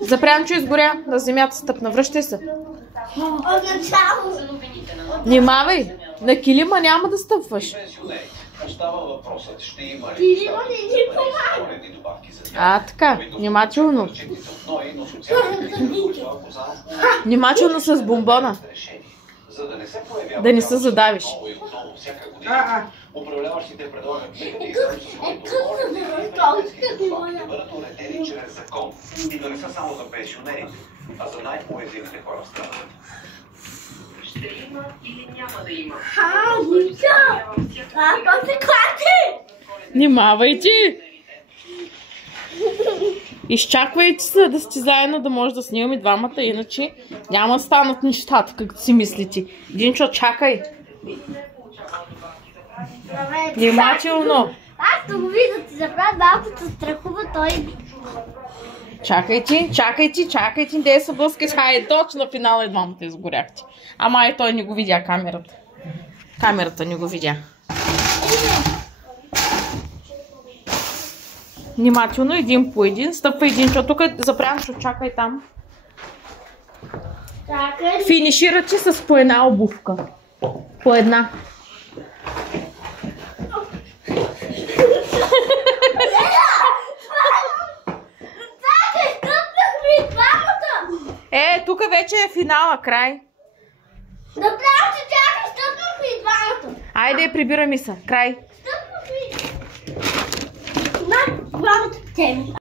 Запрянчо изгоря, на земята стъпна. Връщай се. Внимавай, на килима няма да стъпваш. Така, внимателно. Внимателно с бомбона. Да не се задавиш. Управляващите предлагат методи, с които хората да бъдат уредени чрез закон. И да не са само за пенсионерите, а за най-уязвимите хора в страната. Ще има или няма да има? Внимавайте! Изчаквайте се да сте заедно, да може да снимаме двамата, иначе няма да станат нещата, както си мислите. Динчо, чакай! Внимателно! Аз да го видя, ти забравя малко се страхува той. Чакайте, де се блъскаш, хайде, точно на финала и двамата изгоряхте. Ама и той не го видя камерата. Камерата не го видя. Внимателно, един по един, стъпва един, защото тук Запрянчо, чакай там. Финиширате с по една обувка. По една. Тук вече е финала, край. Направо, че чакай, стъпнахме и двамата. Айде, прибираме се, край. Стъпнахме. Двамата теми.